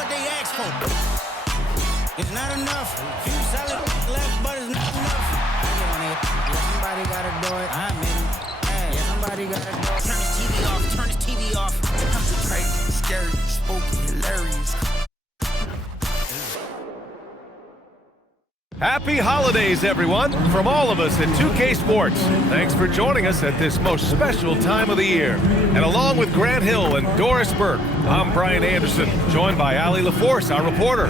what they asked for. It's not enough. Few solid left, but it's not enough. I get on it. Yeah, somebody gotta do it. I'm in. Hey, yeah, somebody gotta do it. Turn his TV off. Turn his TV off. Crazy, scary, spooky, hilarious. Happy holidays, everyone, from all of us at 2K Sports. Thanks for joining us at this most special time of the year. And along with Grant Hill and Doris Burke, I'm Brian Anderson, joined by Allie LaForce, our reporter.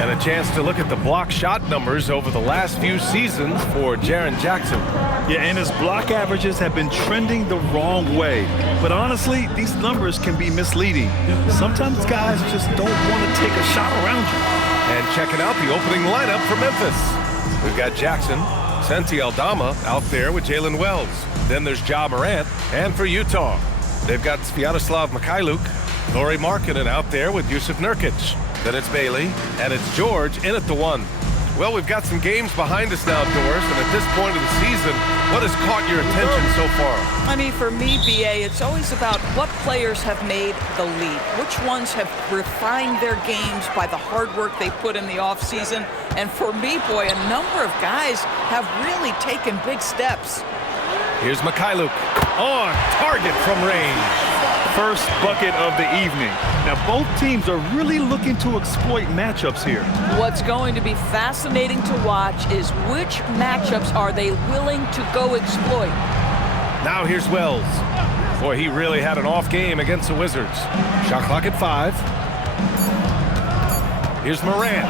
And a chance to look at the block shot numbers over the last few seasons for Jaren Jackson. Yeah, and his block averages have been trending the wrong way. But honestly, these numbers can be misleading. Sometimes guys just don't want to take a shot around you. And checking out the opening lineup for Memphis. We've got Jackson, Santi Aldama out there with Jalen Wells. Then there's Ja Morant. And for Utah, they've got Sviatoslav Mikhailuk, Lauri Markkanen out there with Jusuf Nurkic. Then it's Bailey, and it's George in at the 1. Well, we've got some games behind us now, Doris, and at this point of the season, what has caught your attention so far? I mean, for me, BA, it's always about what players have made the leap. Which ones have refined their games by the hard work they put in the offseason. And for me, boy, a number of guys have really taken big steps. Here's Mikhailuk on target from range. First bucket of the evening. Now, both teams are really looking to exploit matchups here. What's going to be fascinating to watch is which matchups are they willing to go exploit. Now here's Wells. Boy, he really had an off game against the Wizards. Shot clock at 5. Here's Morant.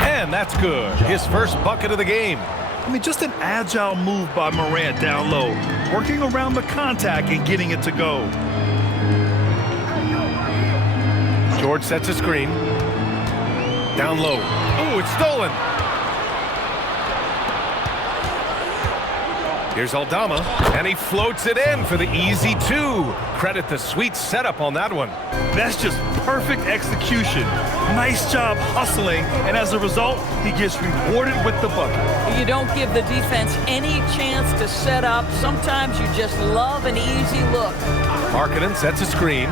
And that's good. His first bucket of the game. I mean, just an agile move by Morant down low, working around the contact and getting it to go. George sets a screen. Down low. Oh, it's stolen. Here's Aldama, and he floats it in for the easy 2. Credit the sweet setup on that one. That's just perfect execution. Nice job hustling, and as a result, he gets rewarded with the bucket. You don't give the defense any chance to set up. Sometimes you just love an easy look. Markkanen sets a screen.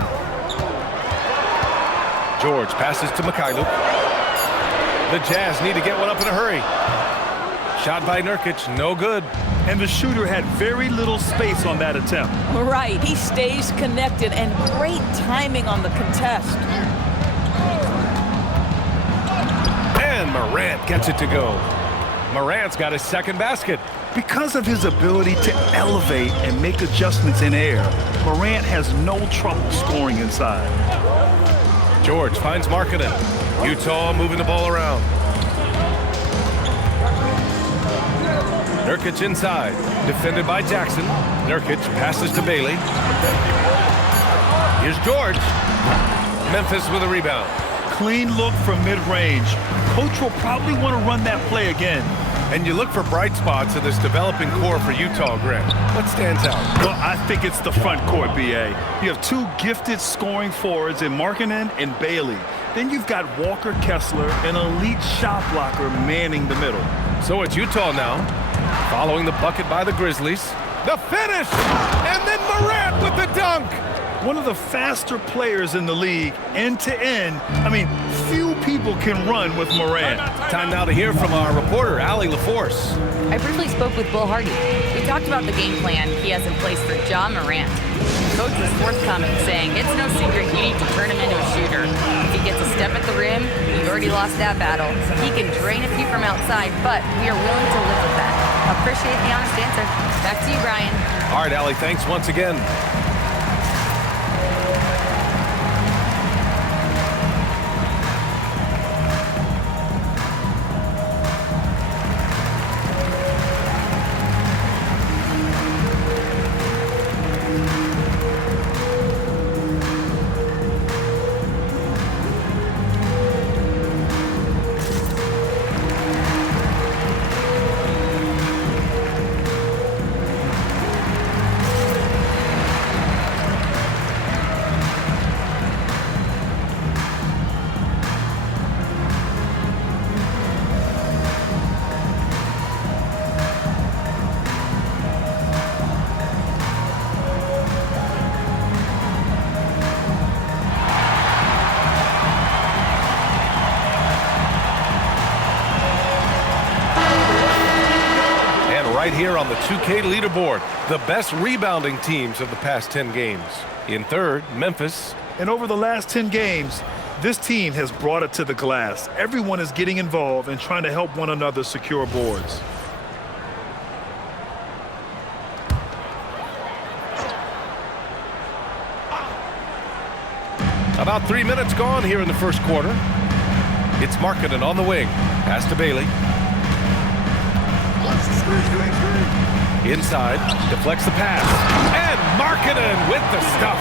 George passes to Mikhailuk. The Jazz need to get one up in a hurry. Shot by Nurkic, no good. And the shooter had very little space on that attempt. Right, he stays connected, and great timing on the contest. And Morant gets it to go. Morant's got his second basket. Because of his ability to elevate and make adjustments in air, Morant has no trouble scoring inside. George finds Markkanen. Utah moving the ball around. Nurkic inside, defended by Jackson. Nurkic passes to Bailey. Here's George. Memphis with a rebound. Clean look from mid-range. Coach will probably want to run that play again. And you look for bright spots in this developing core for Utah, Grant. What stands out? Well, I think it's the front court, BA. You have 2 gifted scoring forwards in Markkanen and Bailey. Then you've got Walker Kessler, an elite shot blocker, manning the middle. So it's Utah now, following the bucket by the Grizzlies. The finish! And then Morant with the dunk! One of the faster players in the league, end to end. I mean, few people can run with Morant. Time now to hear from our reporter, Allie LaForce. I briefly spoke with Bill Hardy. We talked about the game plan he has in place for Ja Morant. Coach was forthcoming, saying it's no secret you need to turn him into a shooter. If he gets a step at the rim, you've already lost that battle. He can drain a few from outside, but we are willing to live with that. Appreciate the honest answer. Back to you, Brian. All right, Allie, thanks once again. here on the 2K leaderboard. The best rebounding teams of the past 10 games. In third, Memphis. And over the last 10 games, this team has brought it to the glass. Everyone is getting involved and trying to help one another secure boards. About 3 minutes gone here in the first quarter. It's Markkanen on the wing. Pass to Bailey. Inside, deflects the pass. And Markkanen with the stuff.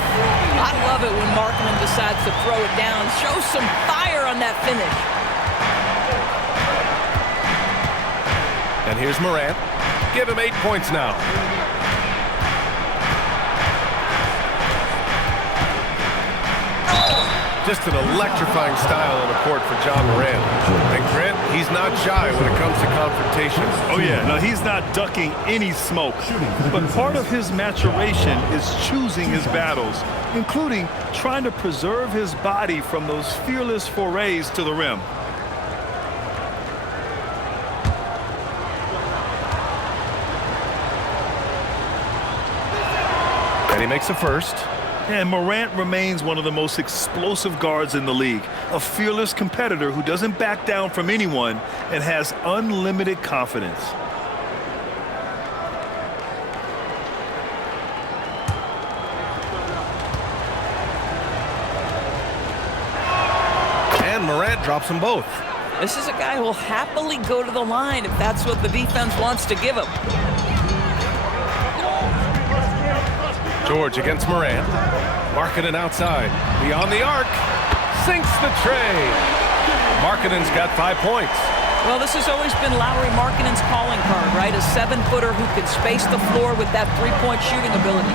I love it when Markkanen decides to throw it down. Show some fire on that finish. And here's Morant. Give him 8 points now. Just an electrifying style on the court for Ja Morant. And Grant, he's not shy when it comes to confrontation. Oh, yeah. No, he's not ducking any smoke. But part of his maturation is choosing his battles, including trying to preserve his body from those fearless forays to the rim. And he makes the first. And Morant remains one of the most explosive guards in the league, a fearless competitor who doesn't back down from anyone and has unlimited confidence. And Morant drops them both. This is a guy who will happily go to the line if that's what the defense wants to give him. George against Morant. Markkanen outside. Beyond the arc. Sinks the tray. Markkanen's got 5 points. Well, this has always been Lauri Markkanen's calling card, right? A 7-footer who can space the floor with that three-point shooting ability.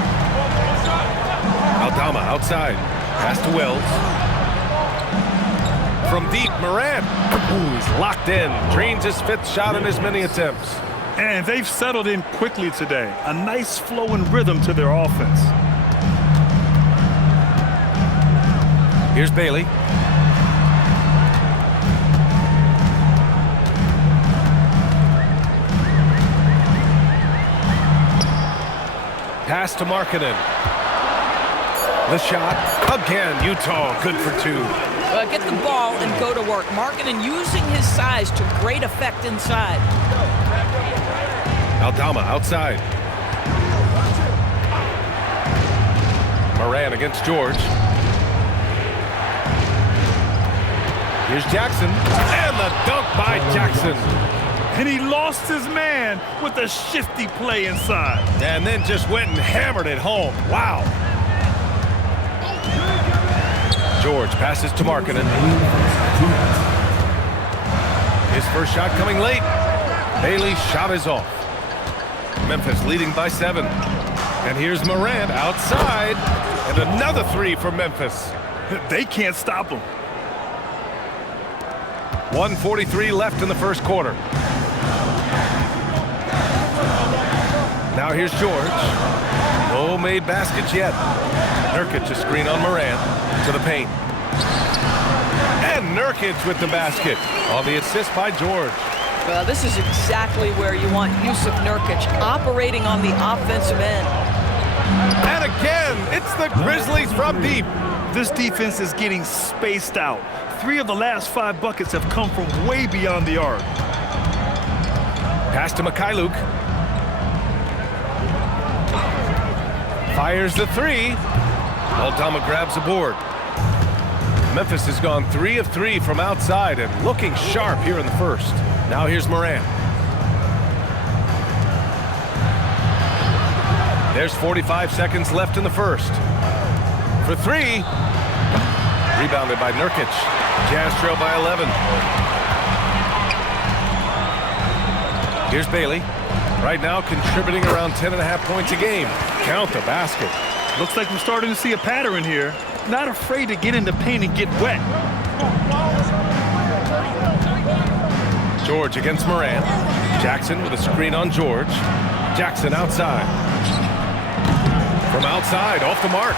Aldama outside. Pass to Wells. From deep, Morant. Ooh, he's locked in. Drains his 5th shot in as many attempts. And they've settled in quickly today. A nice flow and rhythm to their offense. Here's Bailey. Pass to Markkanen. The shot. Again, Utah good for 2. Get the ball and go to work. Markkanen using his size to great effect inside. Aldama outside. Morant against George. Here's Jackson. And the dunk by Jackson. And he lost his man with a shifty play inside. And then just went and hammered it home. Wow. George passes to Markkanen. His first shot coming late. Bailey's shot is off. Memphis leading by 7. And here's Morant outside. And another 3 for Memphis. They can't stop him. 1:43 left in the first quarter. Now here's George. No made baskets yet. Nurkic a screen on Morant to the paint. And Nurkic with the basket on the assist by George. Well, this is exactly where you want Yusuf Nurkic operating on the offensive end. And again, it's the Grizzlies from deep. This defense is getting spaced out. 3 of the last 5 buckets have come from way beyond the arc. Pass to Mikhailuk. Fires the 3. Aldama grabs the board. Memphis has gone 3 of 3 from outside and looking sharp here in the first. Now here's Morant. There's 45 seconds left in the first. For 3. Rebounded by Nurkic. Jazz trail by 11. Here's Bailey. Right now contributing around 10.5 points a game. Count the basket. Looks like we're starting to see a pattern here. Not afraid to get in the paint and get wet. George against Morant. Jackson with a screen on George. Jackson outside. From outside, off the mark.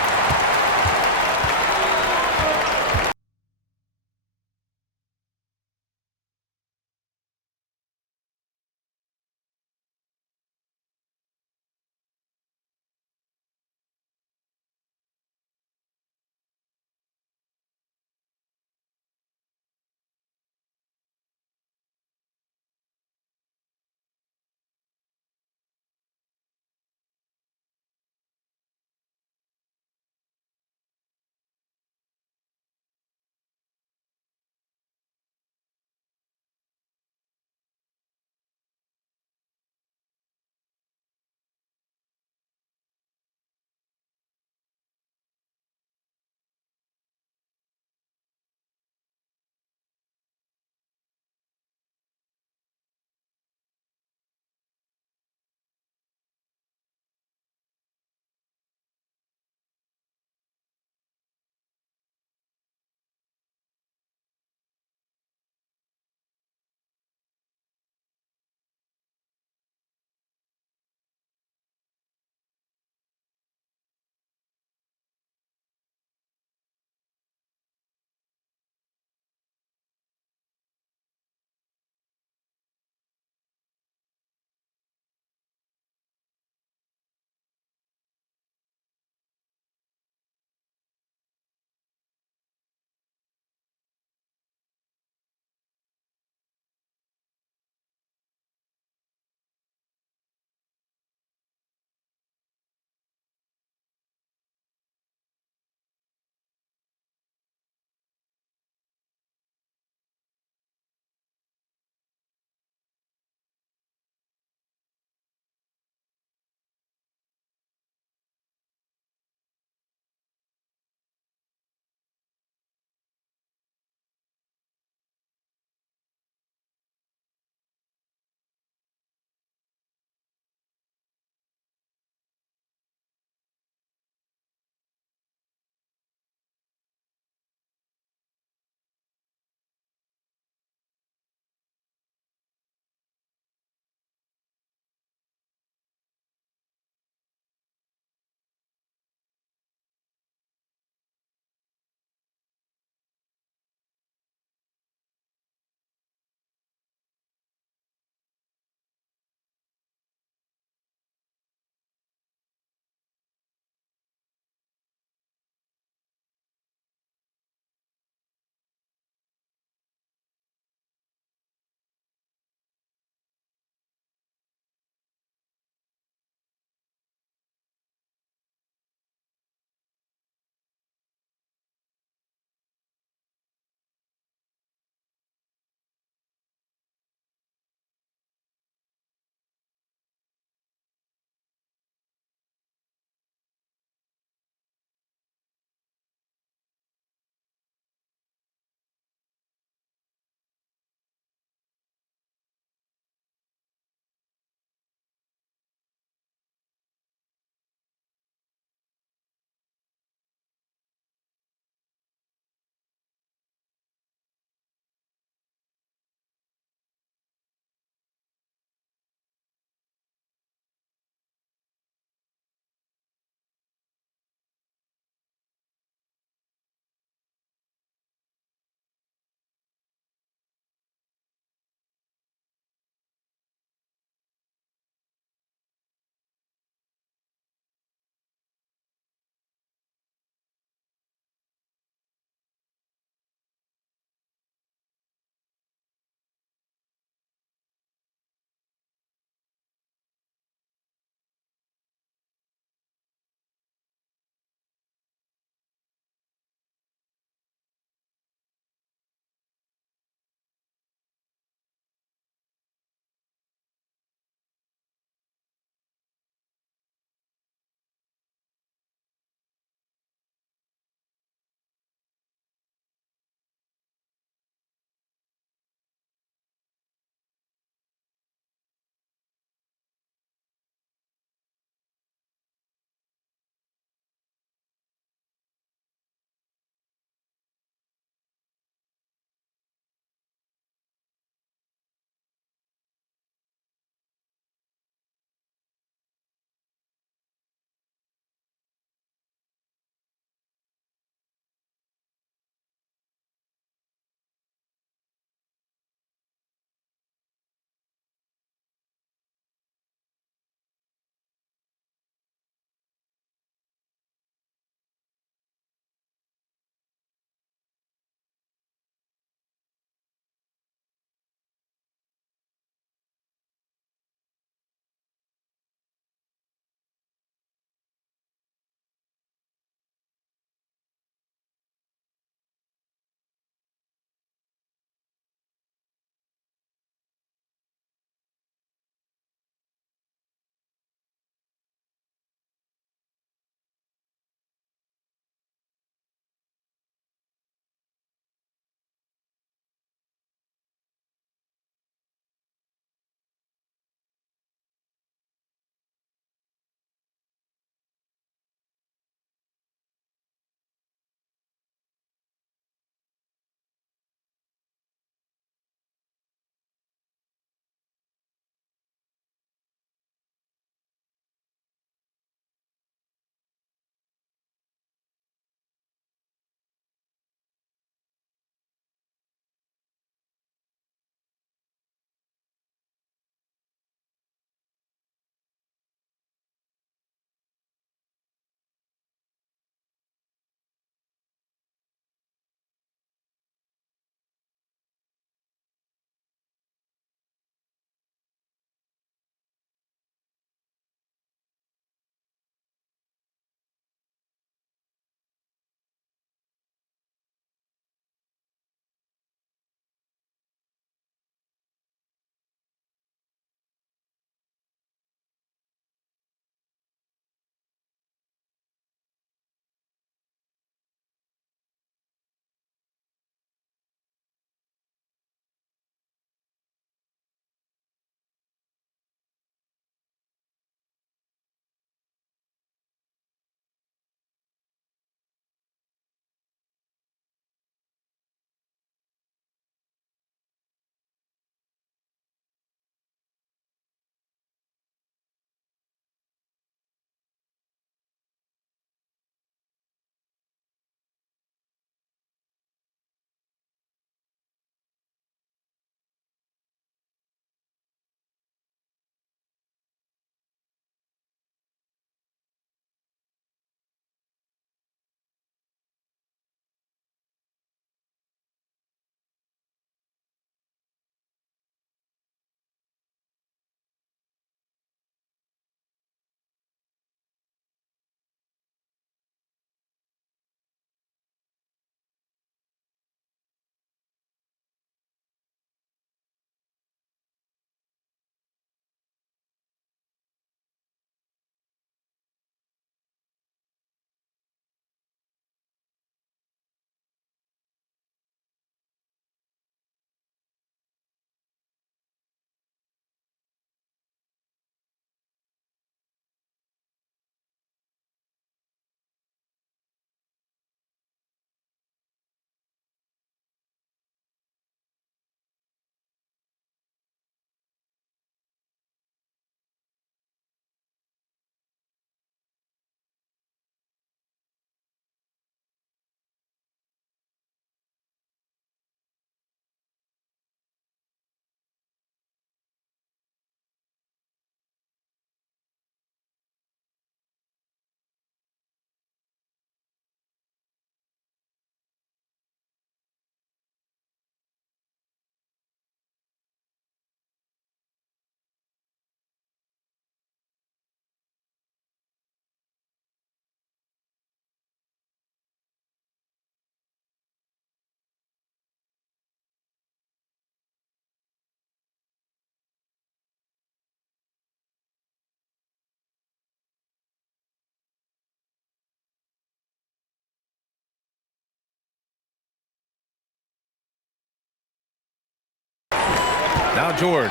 Now George.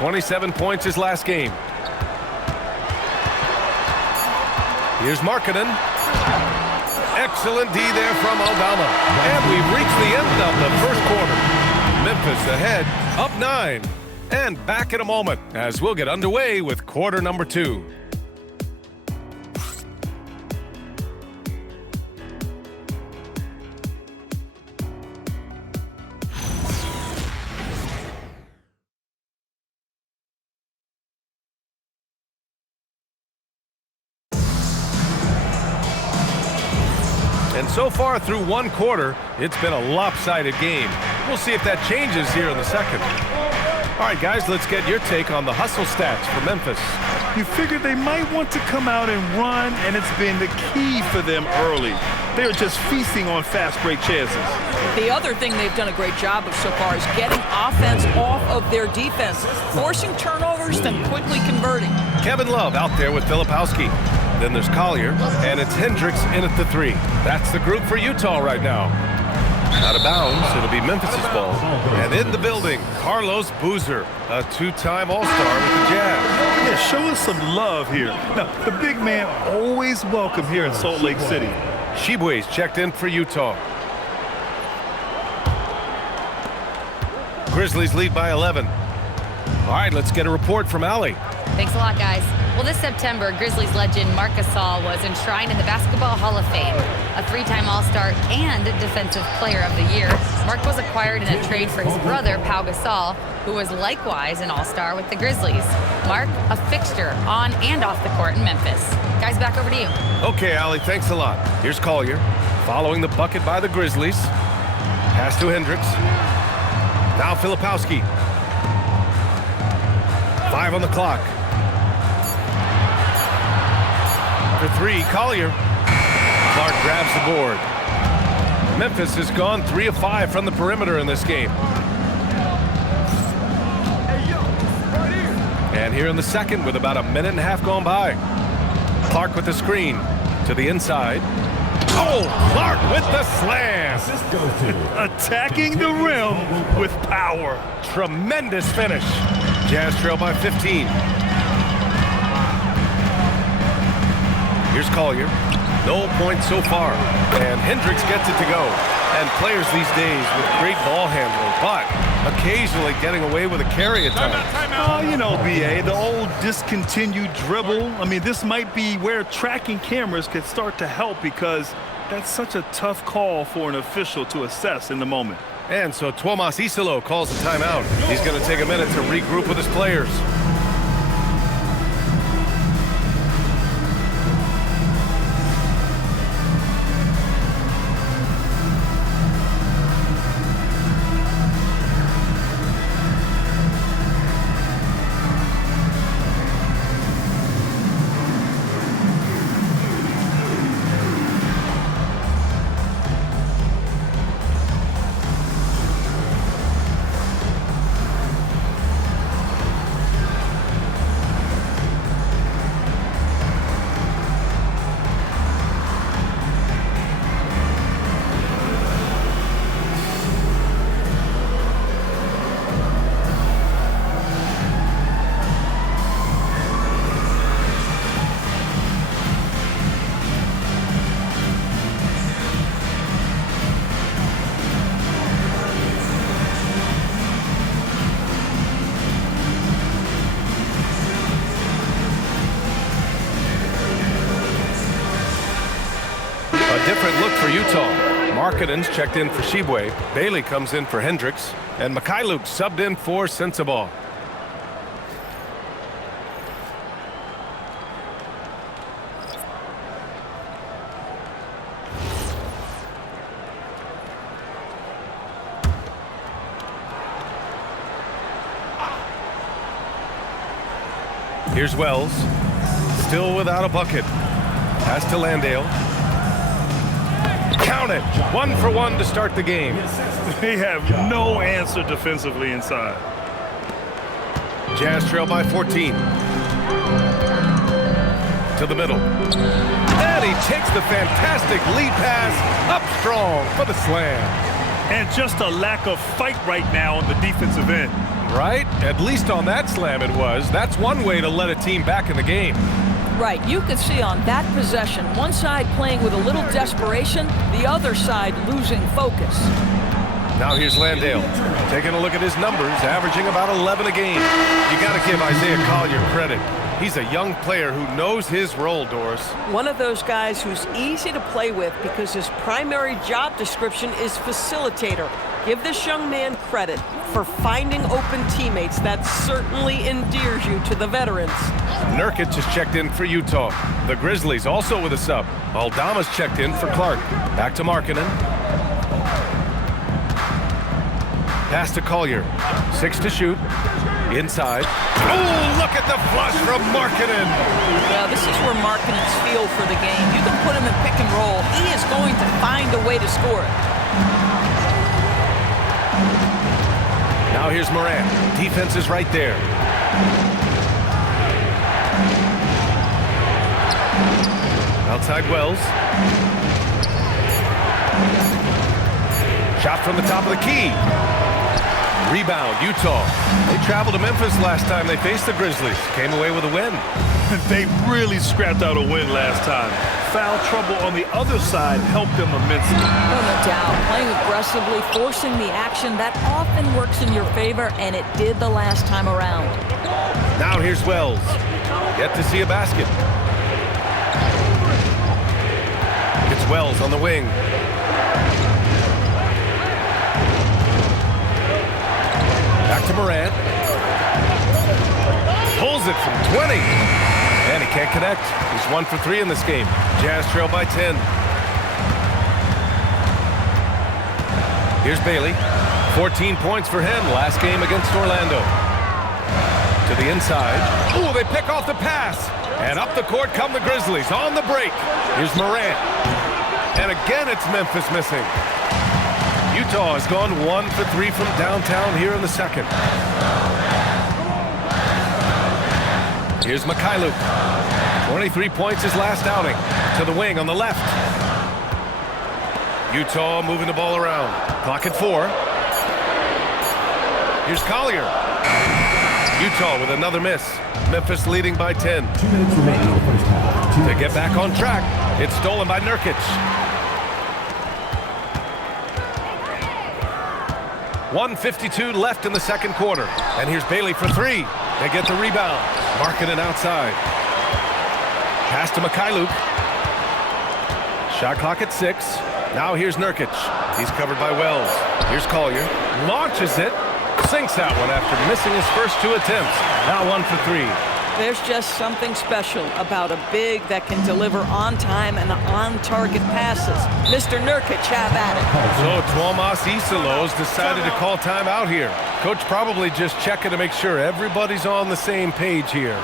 27 points his last game. Here's Markkanen. Excellent D there from Aldama. And we've reached the end of the first quarter. Memphis ahead, up 9. And back in a moment as we'll get underway with quarter number 2. And so far through one quarter, it's been a lopsided game. We'll see if that changes here in the second. All right, guys, let's get your take on the hustle stats for Memphis. You figured they might want to come out and run, and it's been the key for them early. They're just feasting on fast break chances. The other thing they've done a great job of so far is getting offense off of their defense, forcing turnovers, then quickly converting. Kevin Love out there with Filipowski. Then there's Collier, and it's Hendricks in at the 3. That's the group for Utah right now. Out of bounds, it'll be Memphis' ball. And in the building, Carlos Boozer, a 2-time All-Star with the Jazz. Yeah, show us some love here. Now, the big man always welcome here in Salt Lake City. Shibwe's checked in for Utah. Grizzlies lead by 11. All right, let's get a report from Allie. Thanks a lot, guys. Well, this September, Grizzlies legend Marc Gasol was enshrined in the Basketball Hall of Fame. A 3-time All-Star and Defensive Player of the Year, Marc was acquired in a trade for his brother, Pau Gasol, who was likewise an All-Star with the Grizzlies. Marc, a fixture on and off the court in Memphis. Guys, back over to you. Okay, Allie, thanks a lot. Here's Collier, following the bucket by the Grizzlies. Pass to Hendricks. Now Filipowski. 5 on the clock. For 3, Collier. Clark grabs the board. Memphis has gone 3 of 5 from the perimeter in this game. And here in the second with about a minute and a half gone by. Clark with the screen to the inside. Oh, Clark with the slam. Attacking the rim with power. Tremendous finish. Jazz trail by 15. Here's Collier. No points so far. And Hendricks gets it to go. And players these days with great ball handling, but occasionally getting away with a carry at times. Oh, you know, B.A., the old discontinued dribble. I mean, this might be where tracking cameras could start to help because that's such a tough call for an official to assess in the moment. And so Tuomas Isalo calls a timeout. He's going to take a minute to regroup with his players. Different look for Utah. Markkanen's checked in for Shibwe. Bailey comes in for Hendricks. And Mikhailuk subbed in for Sensabaugh. Here's Wells. Still without a bucket. Pass to Landale. Count it. 1 for 1 to start the game. They have no answer defensively inside. Jazz trail by 14. To the middle. And he takes the fantastic lead pass up strong for the slam. And just a lack of fight right now on the defensive end. Right? At least on that slam it was. That's one way to let a team back in the game. Right, you could see on that possession, one side playing with a little desperation, the other side losing focus. Now here's Landale, taking a look at his numbers, averaging about 11 a game. You got to give Isaiah Collier credit. He's a young player who knows his role, Doris. One of those guys who's easy to play with because his primary job description is facilitator. Give this young man credit for finding open teammates. That certainly endears you to the veterans. Nurkic has checked in for Utah. The Grizzlies also with a sub. Aldama's checked in for Clark. Back to Markkanen. Pass to Collier. 6 to shoot. Inside. Oh, look at the flush from Markkanen. Well, this is where Markkanen's feel for the game. You can put him in pick and roll. He is going to find a way to score it. Now here's Morant. Defense is right there. Outside Wells. Shot from the top of the key. Rebound, Utah. They traveled to Memphis last time they faced the Grizzlies. Came away with a win. They really scrapped out a win last time. Foul trouble on the other side helped them immensely. No doubt. Playing aggressively, forcing the action, that often works in your favor, and it did the last time around. Now here's Wells. Yet to see a basket. It's Wells on the wing. Back to Morant. Pulls it from 20. And he can't connect. He's 1 for 3 in this game. Jazz trail by 10. Here's Bailey. 14 points for him last game against Orlando. To the inside. Ooh, they pick off the pass. And up the court come the Grizzlies on the break. Here's Morant. And again, it's Memphis missing. Utah has gone 1 for 3 from downtown here in the second. Here's Mikhailuk. 23 points his last outing. To the wing on the left. Utah moving the ball around. Clock at 4. Here's Collier. Utah with another miss. Memphis leading by 10. 2 minutes remaining in the first half. To get back on track, it's stolen by Nurkic. 1:52 left in the second quarter. And here's Bailey for 3. They get the rebound. Markkanen outside. Pass to Mikhailuk. Shot clock at 6. Now here's Nurkic. He's covered by Wells. Here's Collier. Launches it. Sinks that one after missing his first 2 attempts. Now 1 for 3. There's just something special about a big that can deliver on time and on-target passes. Mr. Nurkic, have at it. So Tuomas Isalos decided to call time out here. Coach probably just checking to make sure everybody's on the same page here.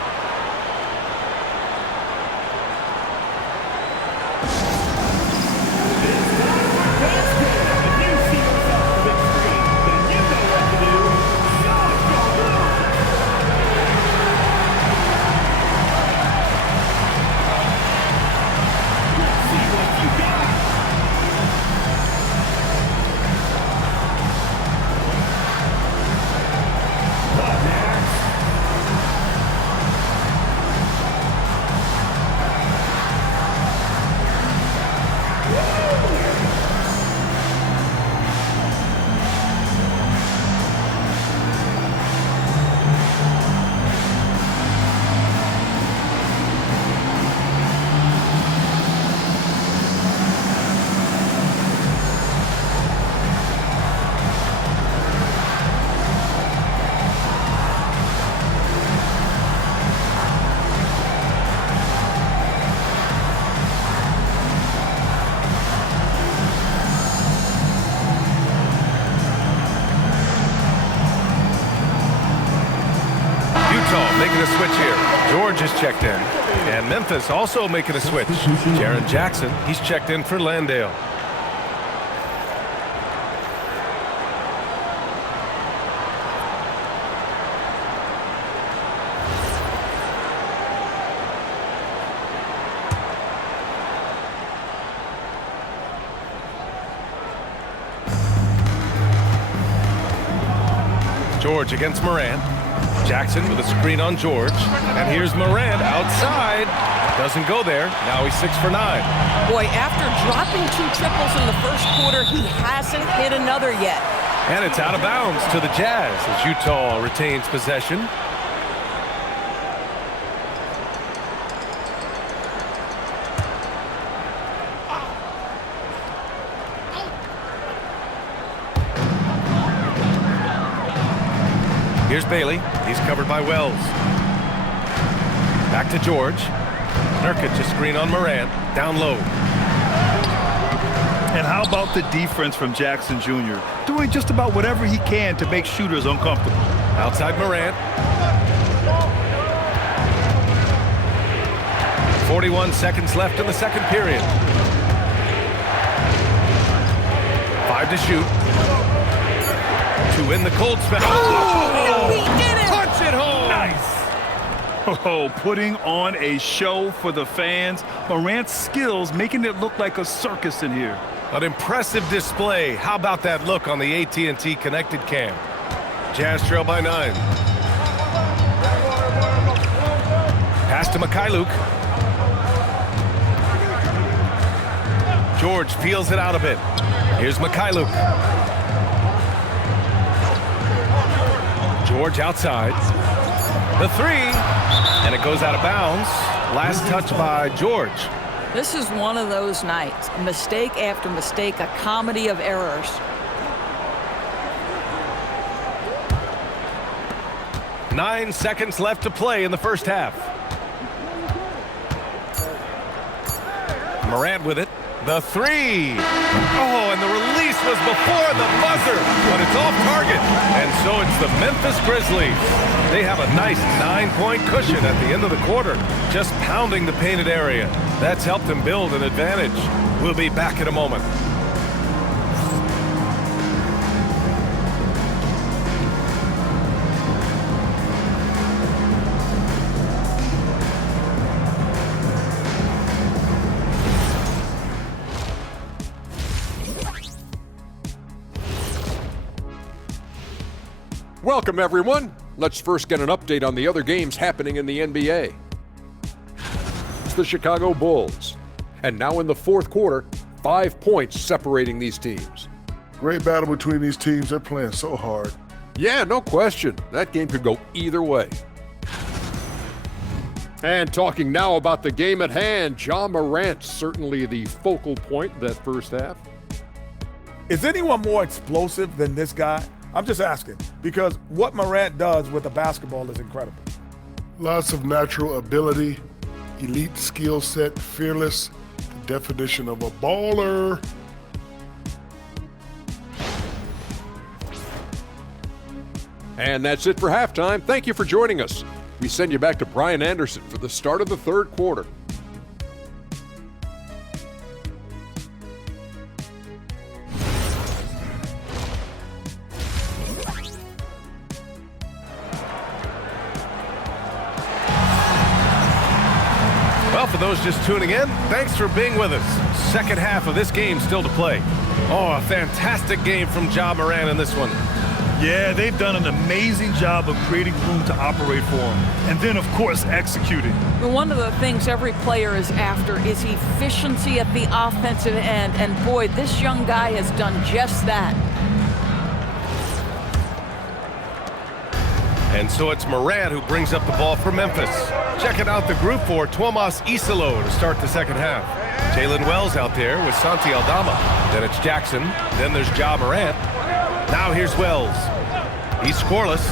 Making a switch here. George is checked in. And Memphis also making a switch. Jaren Jackson, he's checked in for Landale. George against Morant. Jackson with a screen on George. And here's Morant outside. Doesn't go there. Now he's 6 for 9. Boy, after dropping 2 triples in the first quarter, he hasn't hit another yet. And it's out of bounds to the Jazz as Utah retains possession. Here's Bailey. He's covered by Wells. Back to George. Nurkic a screen on Morant. Down low. And how about the defense from Jackson Jr.? Doing just about whatever he can to make shooters uncomfortable. Outside Morant. 41 seconds left in the second period. 5 to shoot. To win the cold spell. Oh, he did it! Punch it home! Nice! Oh, putting on a show for the fans. Morant's skills making it look like a circus in here. An impressive display. How about that look on the AT&T connected cam? Jazz trail by 9. Pass to Mikhailuk. George feels it out a bit. Here's Mikhailuk. George outside. The 3. And it goes out of bounds. Last touch by George. This is one of those nights. Mistake after mistake, a comedy of errors. Nine seconds left to play in the first half. Morant with it. The 3. Oh, and the release was before the buzzer, but it's off target. And so it's the Memphis Grizzlies. They have a nice 9-point cushion at the end of the quarter, just pounding the painted area. That's helped them build an advantage. We'll be back in a moment. Welcome, everyone. Let's first get an update on the other games happening in the NBA. It's the Chicago Bulls. And now in the fourth quarter, 5 points separating these teams. Great battle between these teams. They're playing so hard. Yeah, no question. That game could go either way. And talking now about the game at hand, Ja Morant, certainly the focal point of that first half. Is anyone more explosive than this guy? I'm just asking, because what Morant does with a basketball is incredible. Lots of natural ability, elite skill set, fearless, the definition of a baller. And that's it for halftime. Thank you for joining us. We send you back to Brian Anderson for the start of the third quarter. Well, for those just tuning in, thanks for being with us. Second half of this game still to play. Oh, a fantastic game from Ja Morant in this one. Yeah, they've done an amazing job of creating room to operate for him. And then, of course, executing. One of the things every player is after is efficiency at the offensive end. And boy, this young guy has done just that. And so it's Morant who brings up the ball for Memphis. Checking out the group for Tuomas Isalo to start the second half. Jalen Wells out there with Santi Aldama. Then it's Jackson. Then there's Ja Morant. Now here's Wells. He's scoreless.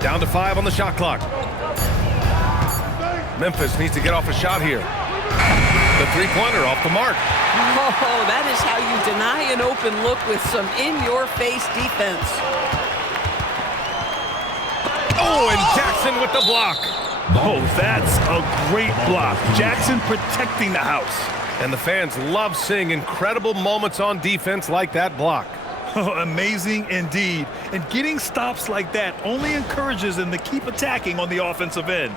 Down to 5 on the shot clock. Memphis needs to get off a shot here. The three-pointer off the mark. Oh, that is how you deny an open look with some in-your-face defense. Oh, and Jackson with the block. Oh, that's a great block. Jackson protecting the house. And the fans love seeing incredible moments on defense like that block. Oh, amazing indeed. And getting stops like that only encourages them to keep attacking on the offensive end.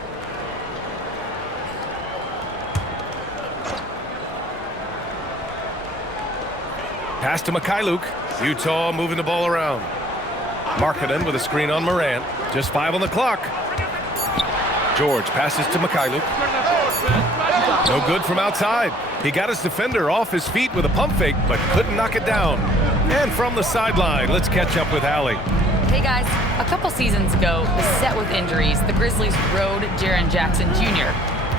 Pass to Mikhailuk. Utah moving the ball around. Markkanen with a screen on Morant. Just 5 on the clock. George passes to Markkanen. No good from outside. He got his defender off his feet with a pump fake, but couldn't knock it down. And from the sideline, let's catch up with Allie. Hey guys, a couple seasons ago, beset with injuries, the Grizzlies rode Jaren Jackson Jr.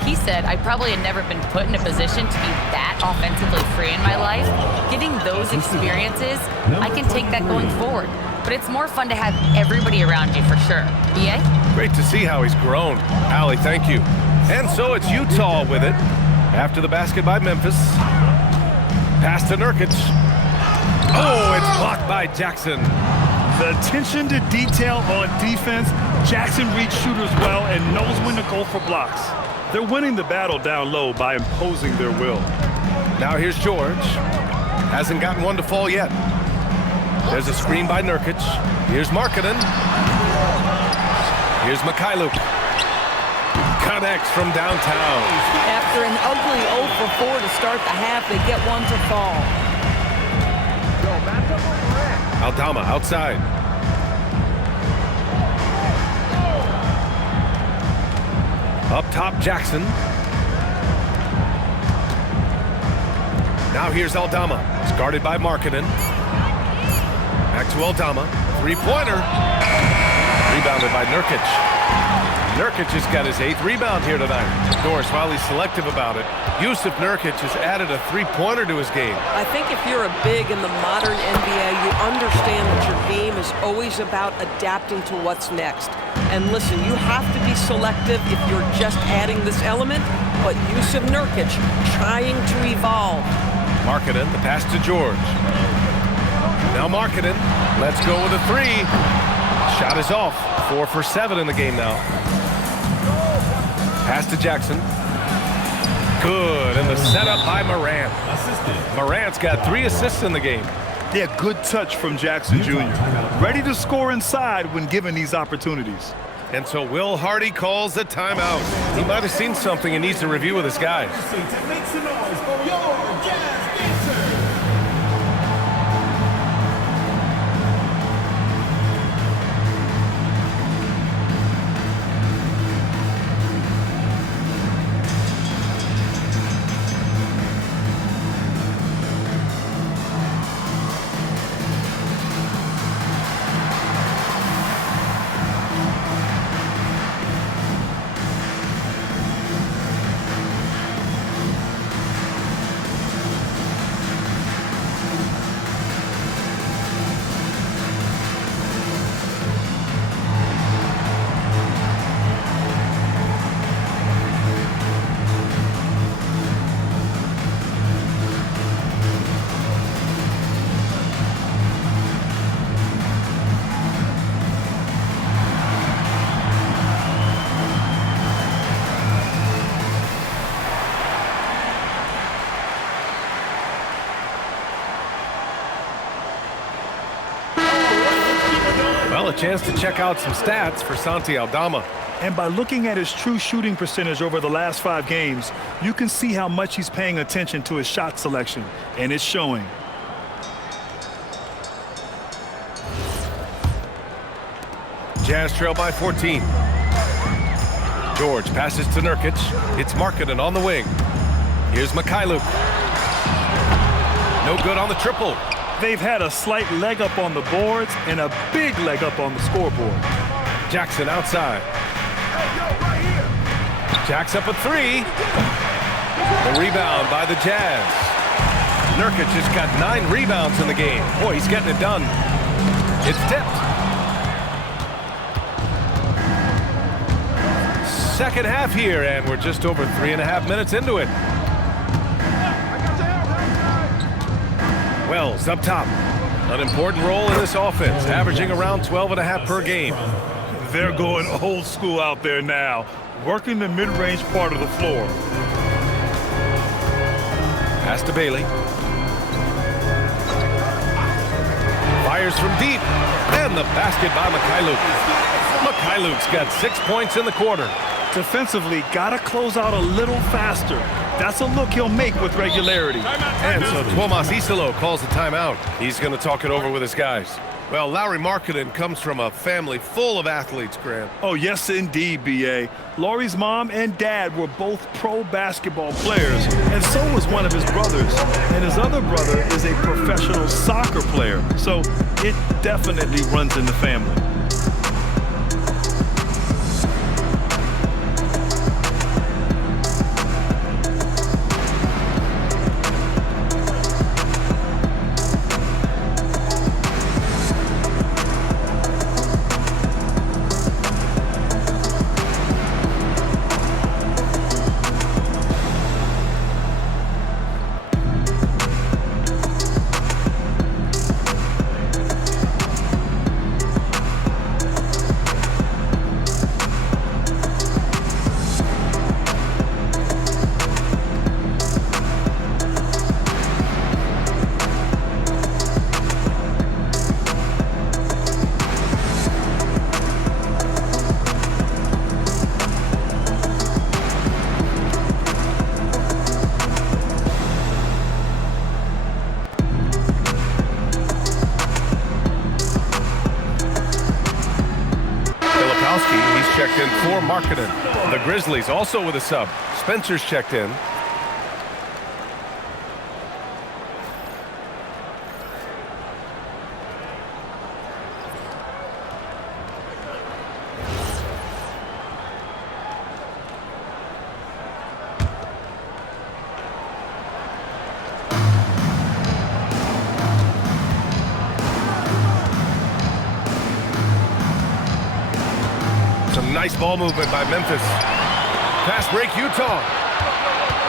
He said, I probably had never been put in a position to be that offensively free in my life. Getting those experiences, I can take that going forward. But it's more fun to have everybody around you for sure. BA? Great to see how he's grown. Allie, thank you. And so it's Utah with it. After the basket by Memphis. Pass to Nurkic. Oh, it's blocked by Jackson. The attention to detail on defense. Jackson reads shooters well and knows when to go for blocks. They're winning the battle down low by imposing their will. Now here's George. Hasn't gotten one to fall yet. There's a screen by Nurkic. Here's Markkanen. Here's Markkanen. Connects from downtown. After an ugly 0 for 4 to start the half, they get one to fall. Aldama outside. Up top, Jackson. Now here's Aldama. It's guarded by Markkanen. Back to Aldama. Three-pointer. Rebounded by Nurkic. Nurkic has got his 8th rebound here tonight. Of course, while he's selective about it, Yusuf Nurkic has added a three-pointer to his game. I think if you're a big in the modern NBA, you understand that your game is always about adapting to what's next. And listen, you have to be selective if you're just adding this element, but Yusuf Nurkic trying to evolve. Markkanen, the pass to George. Now Markkanen, let's go with a 3. Shot is off. 4 for 7 in the game now. Pass to Jackson. Good, and the setup by Morant. Morant's got 3 assists in the game. Yeah, good touch from Jackson Jr. Ready to score inside when given these opportunities. And so Will Hardy calls the timeout. He might have seen something and needs to review with his guys. Make some noise for your Jazz dancer. Well, a chance to check out some stats for Santi Aldama. And by looking at his true shooting percentage over the last 5 games, you can see how much he's paying attention to his shot selection, and it's showing. Jazz trail by 14. George passes to Nurkic. It's Markkanen on the wing. Here's Markkanen. No good on the triple. They've had a slight leg up on the boards and a big leg up on the scoreboard. Jackson outside. Jacks up a 3. The rebound by the Jazz. Nurkic has got 9 rebounds in the game. Boy, he's getting it done. It's tipped. Second half here, and we're just over 3.5 minutes into it. Wells up top. An important role in this offense, averaging around 12.5 per game. They're going old school out there now, working the mid-range part of the floor. Pass to Bailey. Fires from deep, and the basket by Markkanen. Markkanen's got 6 points in the quarter. Defensively, gotta close out a little faster. That's a look he'll make with regularity. And so Tomas Isalo calls the timeout. He's going to talk it over with his guys. Well, Lauri Markkanen comes from a family full of athletes, Grant. Oh, yes, indeed, B.A. Lauri's mom and dad were both pro basketball players, and so was one of his brothers. And his other brother is a professional soccer player, so it definitely runs in the family. He's checked in for Markkanen. The Grizzlies also with a sub. Spencer's checked in. Some nice ball movement by Memphis. Fast break, Utah.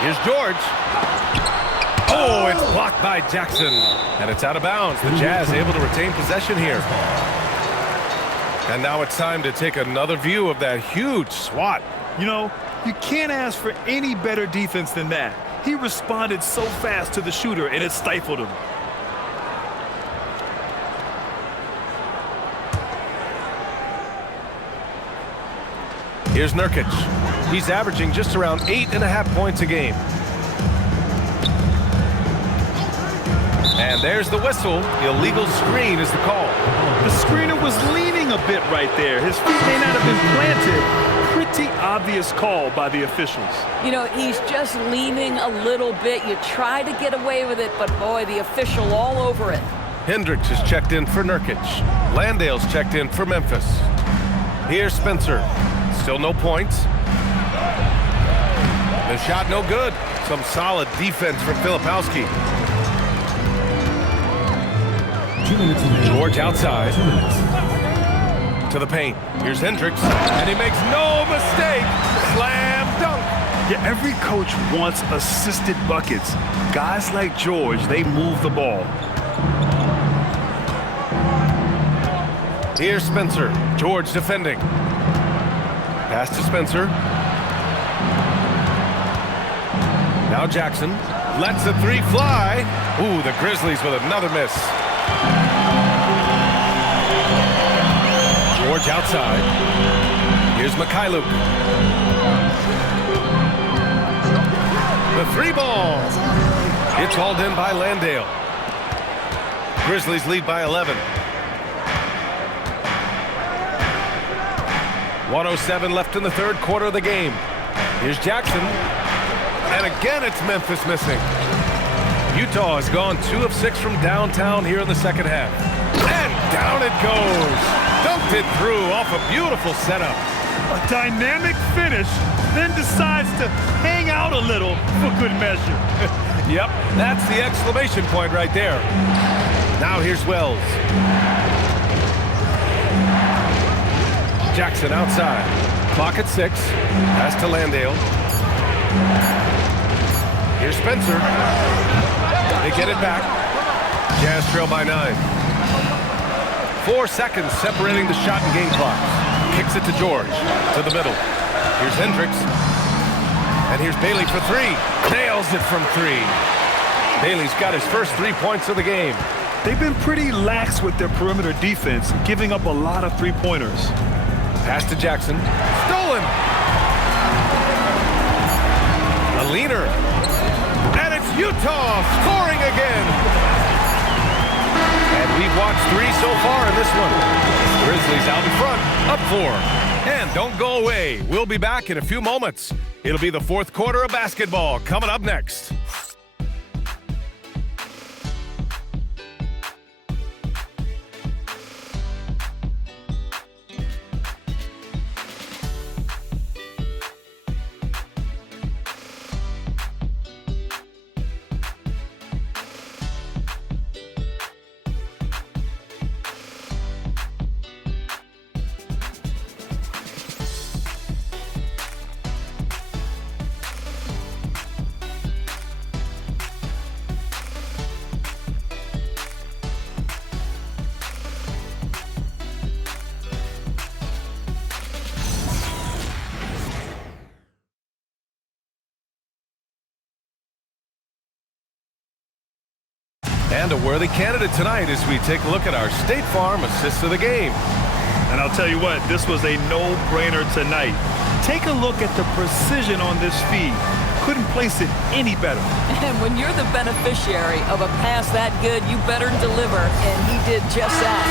Here's George. Oh, it's blocked by Jackson. And it's out of bounds. The Jazz able to retain possession here. And now it's time to take another view of that huge swat. You know, you can't ask for any better defense than that. He responded so fast to the shooter, and it stifled him. Here's Nurkic. He's averaging just around 8.5 points a game. And there's the whistle. Illegal screen is the call. The screener was leaning a bit right there. His feet may not have been planted. Pretty obvious call by the officials. You know, he's just leaning a little bit. You try to get away with it, but boy, the official all over it. Hendricks is checked in for Nurkic. Landale's checked in for Memphis. Here's Spencer. Still no points. The shot no good. Some solid defense from Filipowski. George outside. To the paint. Here's Hendricks. And he makes no mistake. Slam dunk. Yeah, every coach wants assisted buckets. Guys like George, they move the ball. Here's Spencer. George defending. Pass to Spencer. Now Jackson lets the three fly. Ooh, the Grizzlies with another miss. George outside. Here's Markkanen. The three ball. It's hauled in by Landale. Grizzlies lead by 11. 1:07 left in the third quarter of the game. Here's Jackson. And again, it's Memphis missing. Utah has gone 2 of 6 from downtown here in the second half. And down it goes. Dunked it through off a beautiful setup. A dynamic finish, then decides to hang out a little for good measure. Yep, that's the exclamation point right there. Now here's Wells. Jackson outside. Clock at 6. Pass to Landale. Here's Spencer. They get it back. Jazz trail by 9. 4 seconds separating the shot and game clocks. Kicks it to George. To the middle. Here's Hendricks. And here's Bailey for 3. Nails it from 3. Bailey's got his first 3 points of the game. They've been pretty lax with their perimeter defense, giving up a lot of three-pointers. Pass to Jackson. Stolen. A leaner. And it's Utah scoring again. And we've watched 3 so far in this one. Grizzlies out in front, up 4. And don't go away. We'll be back in a few moments. It'll be the fourth quarter of basketball coming up next. And a worthy candidate tonight as we take a look at our State Farm assist of the game. And I'll tell you what, this was a no-brainer tonight. Take a look at the precision on this feed. Couldn't place it any better. And when you're the beneficiary of a pass that good, you better deliver, and he did just that.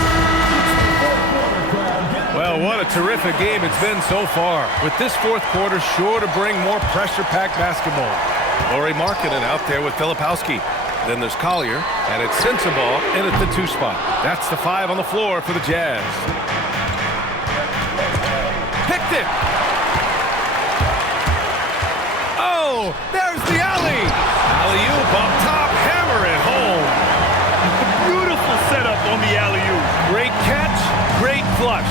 Well, what a terrific game it's been so far. With this fourth quarter sure to bring more pressure-packed basketball. Lauri Markkanen out there with Filipowski. Then there's Collier, and it's Sensabaugh in at the 2 spot. That's the 5 on the floor for the Jazz. Picked it! Oh, there's the alley! Alley-oop up top, hammer it home. Beautiful setup on the alley-oop. Great catch, great flush.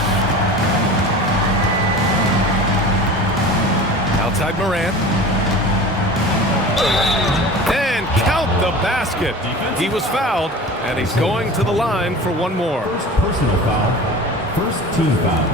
Outside Morant. And count the basket. He was fouled, and he's going to the line for one more. First personal foul, first team foul.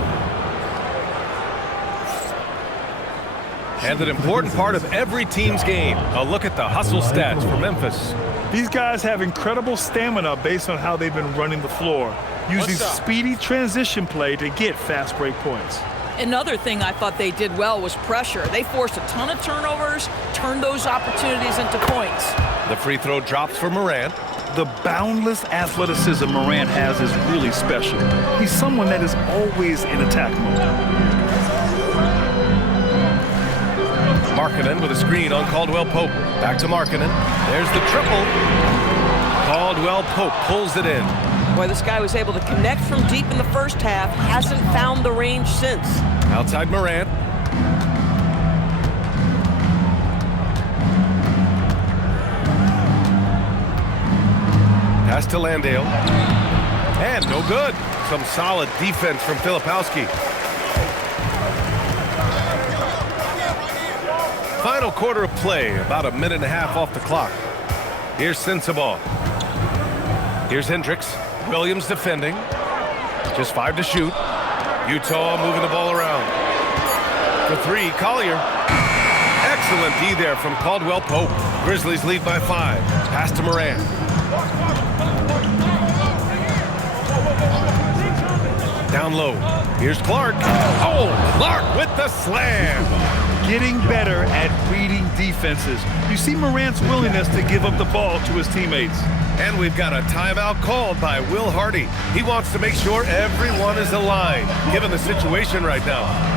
And an important part of every team's game. A look at the hustle stats for Memphis. These guys have incredible stamina based on how they've been running the floor, using speedy transition play to get fast break points. Another thing I thought they did well was pressure. They forced a ton of turnovers, turned those opportunities into points. The free throw drops for Morant. The boundless athleticism Morant has is really special. He's someone that is always in attack mode. Markkanen with a screen on Caldwell-Pope. Back to Markkanen. There's the triple. Caldwell-Pope pulls it in. Boy, this guy was able to connect from deep in the first half. Hasn't found the range since. Outside Morant. Pass to Landale. And no good. Some solid defense from Filipowski. Final quarter of play, about a minute and a half off the clock. Here's Sensabaugh. Here's Hendricks. Williams defending. Just 5 to shoot. Utah moving the ball around. For 3, Collier. Excellent D there from Caldwell-Pope. Grizzlies lead by 5. Pass to Morant. Down low. Here's Clark. Oh, Clark with the slam. Getting better at reading defenses. You see Morant's willingness to give up the ball to his teammates. And we've got a timeout called by Will Hardy. He wants to make sure everyone is aligned, given the situation right now.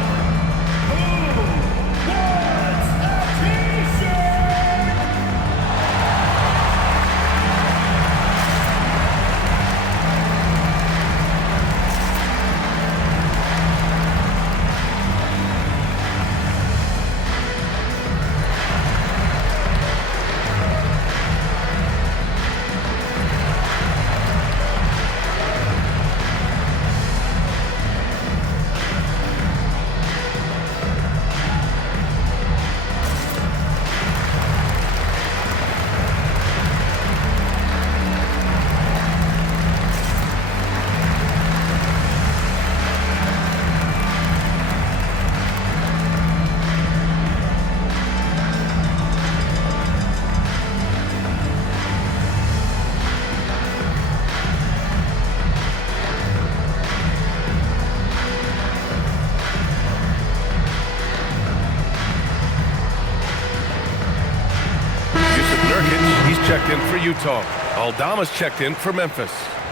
He's checked in for Utah. Aldama's checked in for Memphis.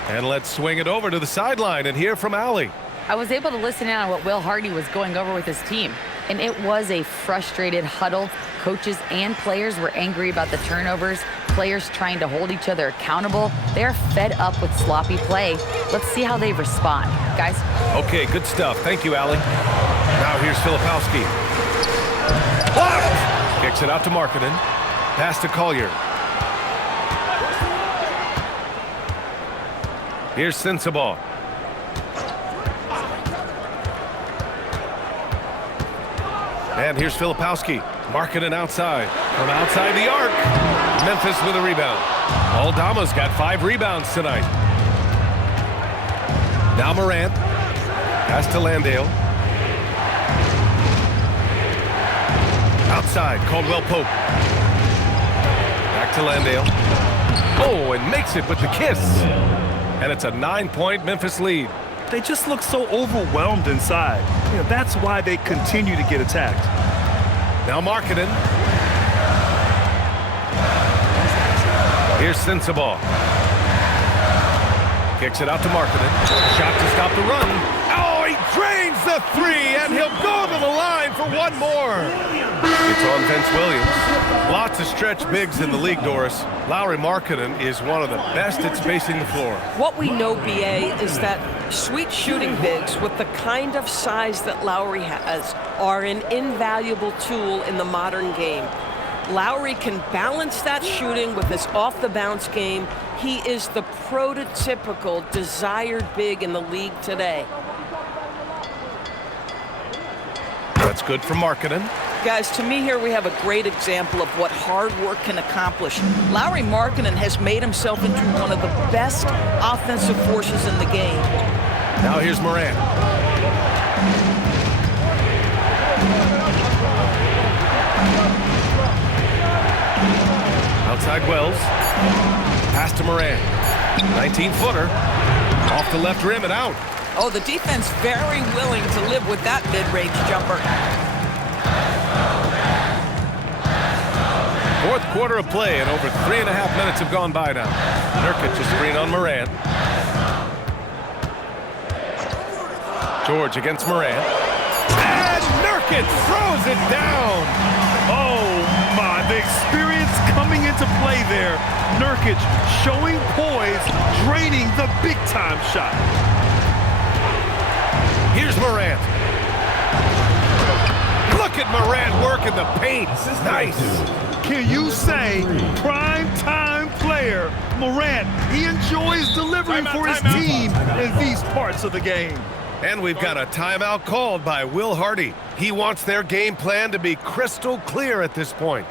And let's swing it over to the sideline and hear from Allie. I was able to listen in on what Will Hardy was going over with his team, and it was a frustrated huddle. Coaches and players were angry about the turnovers, players trying to hold each other accountable. They're fed up with sloppy play. Let's see how they respond. Guys? Okay, good stuff. Thank you, Allie. Now here's Filipowski. Blocked! Kicks it out to Markkanen. Pass to Collier. Here's Sensabaugh. And here's Filipowski. Markkanen outside. From outside the arc. Memphis with a rebound. Aldama's got 5 rebounds tonight. Now Morant. Pass to Landale. Outside. Caldwell Pope. Back to Landale. Oh, and makes it with the kiss. And it's a 9-point Memphis lead. They just look so overwhelmed inside. You know, that's why they continue to get attacked. Now Markkanen. Here's Sensabaugh. Kicks it out to Markkanen. Shot to stop the run. Oh, he drains the 3, and he'll go to the line for one more. It's on Vince Williams. Lots of stretch bigs in the league, Doris. Lauri Markkanen is one of the best at spacing the floor. What we know, BA, is that sweet shooting bigs with the kind of size that Lauri has are an invaluable tool in the modern game. Lauri can balance that shooting with his off-the-bounce game. He is the prototypical desired big in the league today. That's good for Markkanen. Guys, to me here we have a great example of what hard work can accomplish. Lauri Markkanen has made himself into one of the best offensive forces in the game. Now here's Morant. Outside Wells. Pass to Morant. 19-footer. Off the left rim and out. Oh, the defense very willing to live with that mid-range jumper. Fourth quarter of play, and over 3.5 minutes have gone by now. Nurkic is screen on Morant. George against Morant. And Nurkic throws it down. Oh, my. The experience coming into play there. Nurkic showing poise, draining the big-time shot. Here's Morant. Look at Morant working the paint. Nice. Can you say prime-time player Morant? He enjoys delivering for his team in these parts of the game. And we've got a timeout called by Will Hardy. He wants their game plan to be crystal clear at this point.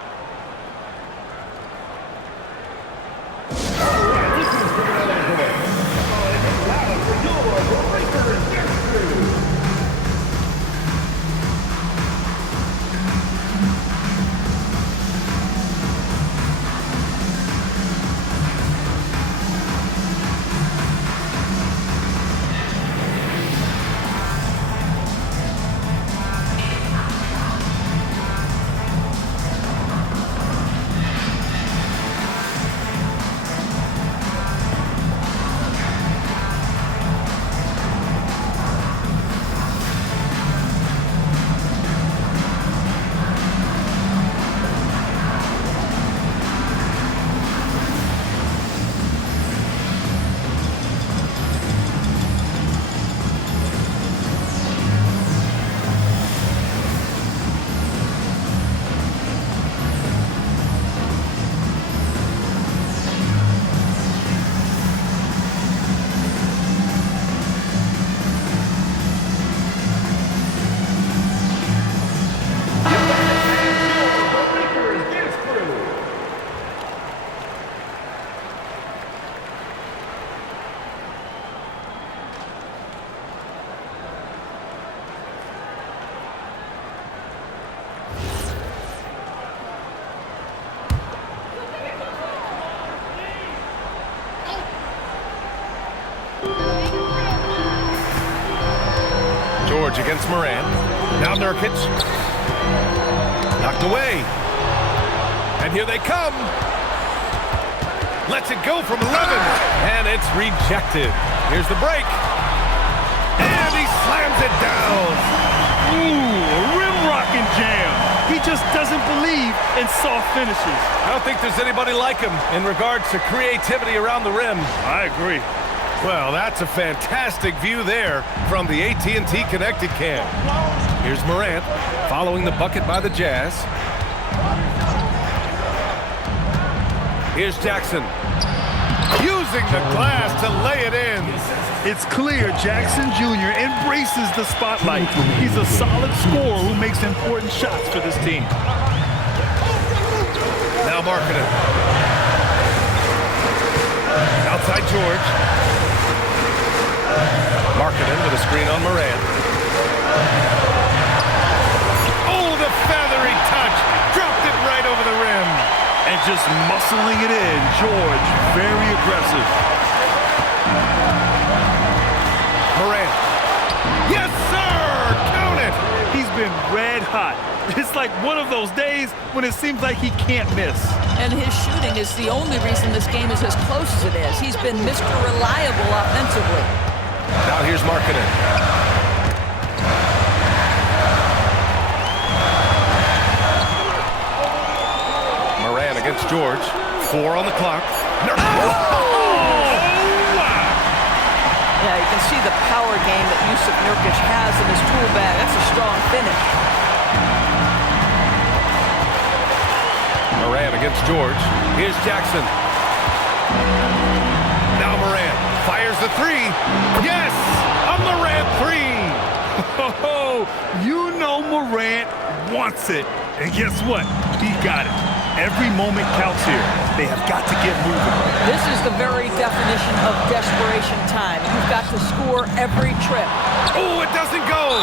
George against Morant. Now Nurkic. Knocked away. And here they come. Lets it go from 11. And it's rejected. Here's the break. And he slams it down. Ooh, a rim-rocking jam. He just doesn't believe in soft finishes. I don't think there's anybody like him in regards to creativity around the rim. I agree. Well, that's a fantastic view there from the AT&T Connected Cam. Here's Morant following the bucket by the Jazz. Here's Jackson using the glass to lay it in. It's clear Jackson Jr. embraces the spotlight. He's a solid scorer who makes important shots for this team. Now Markkanen. Outside George. Markkanen with a screen on Morant. Oh, the feathery touch. Dropped it right over the rim. And just muscling it in. George, very aggressive. Morant. Yes, sir! Count it! He's been red hot. It's like one of those days when it seems like he can't miss. And his shooting is the only reason this game is as close as it is. He's been Mr. Reliable offensively. Now here's Markkanen. Morant against George. 4 on the clock. Yeah, you can see the power game that Yusuf Nurkic has in his tool bag. That's a strong finish. Morant against George. Here's Jackson. Now Morant fires the 3. Yes! A Morant 3! Oh, you know Morant wants it. And guess what? He got it. Every moment counts here. They have got to get moving. This is the very definition of desperation time. You've got to score every trip. Oh, it doesn't go!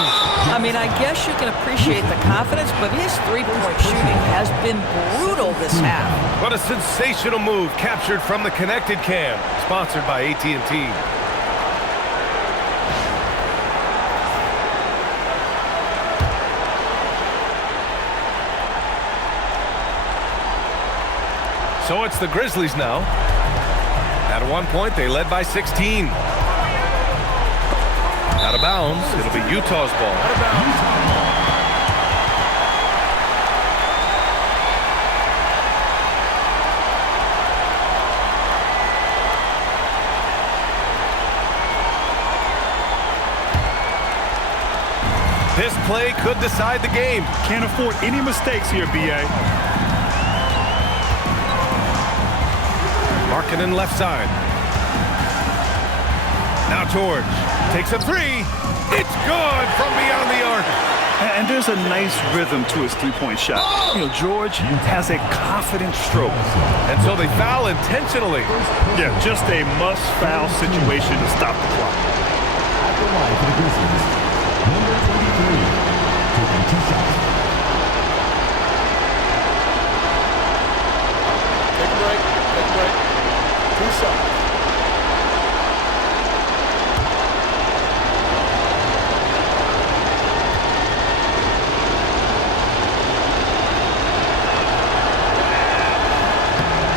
I mean, I guess you can appreciate the confidence, but his three-point shooting has been brutal this half. What a sensational move captured from the Connected Cam, sponsored by AT&T. So it's the Grizzlies now. At one point, they led by 16. Out of bounds. It'll be Utah's ball. Out of bounds. This play could decide the game. Can't afford any mistakes here, B.A. Markkanen left side. Now George takes a 3. It's good from beyond the arc. And there's a nice rhythm to his three-point shot. You know, George has a confident stroke. And so they foul intentionally. Yeah, just a must-foul situation to stop the clock. At the line for the Grizzlies, number 23, taking 2 shots. Take a break. Take a break. 2 shots.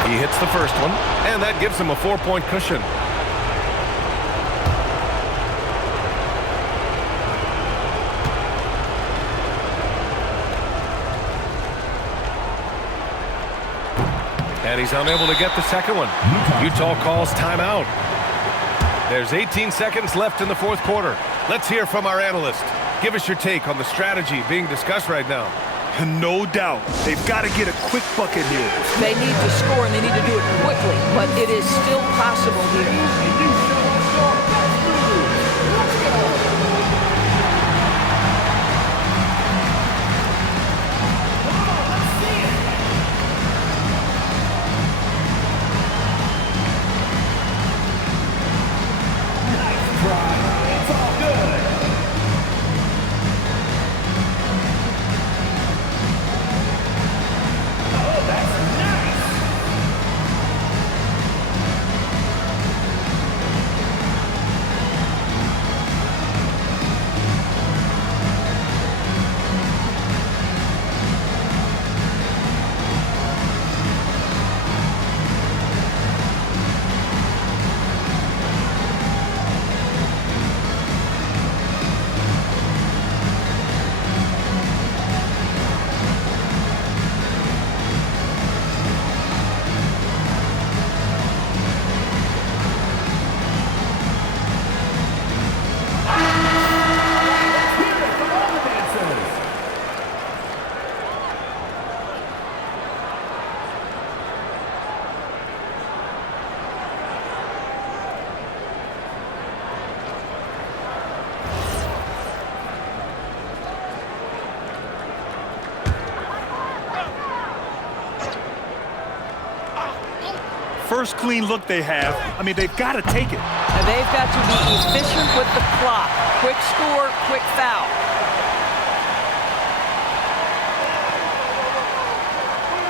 He hits the first one, and that gives him a 4-point cushion. And he's unable to get the second one. Utah calls timeout. There's 18 seconds left in the 4th quarter. Let's hear from our analyst. Give us your take on the strategy being discussed right now. No doubt. They've got to get a quick bucket here. They need to score, and they need to do it quickly, but it is still possible here. first clean look they have. I mean, they've got to take it. And they've got to be efficient with the clock. Quick score, quick foul.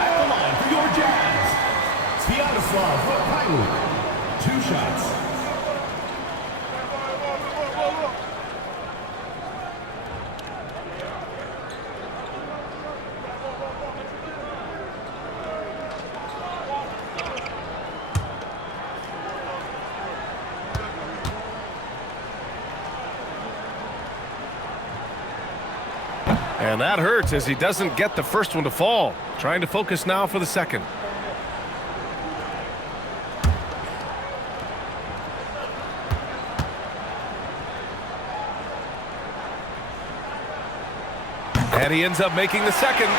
At the line for your Jazz, Markkanen, 2 shots. And that hurts as he doesn't get the first one to fall. Trying to focus now for the second. And he ends up making the second.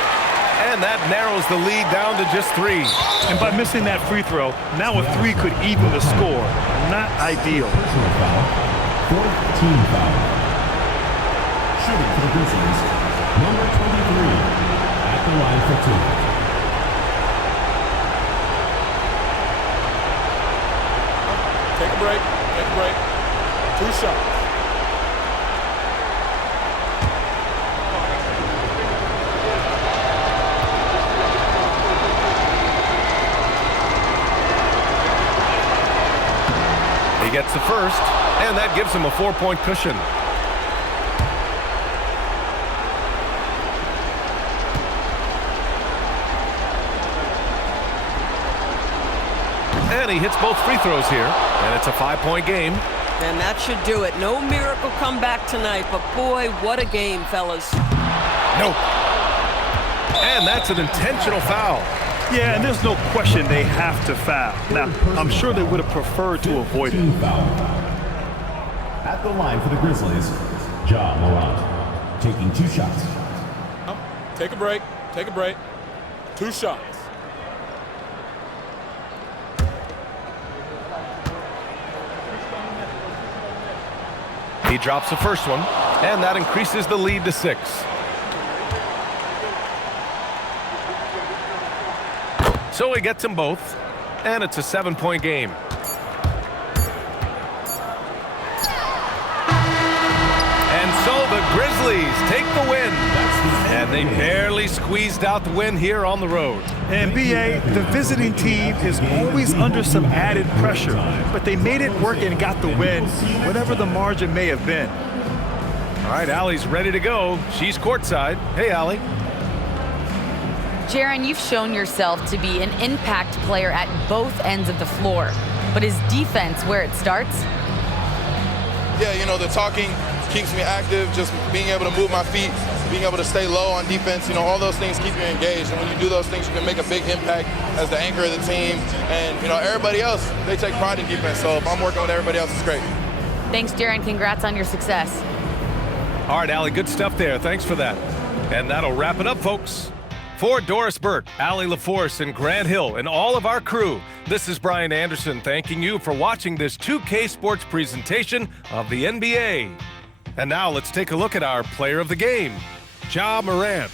And that narrows the lead down to just 3. And by missing that free throw, now a 3 could even the score. Not ideal. Personal foul. 4th team foul. Shooting for the Grizzlies, number 23, at the line for 2. Take a break. Take a break. 2 shots. He gets the first, and that gives him a 4-point cushion. And he hits both free throws here, and it's a 5-point game. And that should do it. No miracle comeback tonight, but boy, what a game, fellas. Nope. And that's an intentional foul. Yeah, and there's no question they have to foul. Now, I'm sure they would have preferred to avoid it. Foul. At the line for the Grizzlies, Ja Morant, taking 2 shots. Take a break. Take a break. 2 shots. He drops the first one, and that increases the lead to 6. So he gets them both, and it's a 7-point game. And so the Grizzlies take the win, and they barely squeezed out the win here on the road. And B.A., the visiting team is always under some added pressure, but they made it work and got the win, whatever the margin may have been. All right, Allie's ready to go. She's courtside. Hey, Allie. Jaren, you've shown yourself to be an impact player at both ends of the floor. But is defense where it starts? Yeah, you know, the talking keeps me active, just being able to move my feet, being able to stay low on defense, you know, all those things keep you engaged. And when you do those things, you can make a big impact as the anchor of the team. And, you know, everybody else, they take pride in defense. So if I'm working with everybody else, it's great. Thanks, Jaren. Congrats on your success. All right, Allie, good stuff there. Thanks for that. And that'll wrap it up, folks. For Doris Burke, Allie LaForce, and Grant Hill, and all of our crew, this is Brian Anderson thanking you for watching this 2K Sports presentation of the NBA. And now let's take a look at our player of the game, Ja Morant.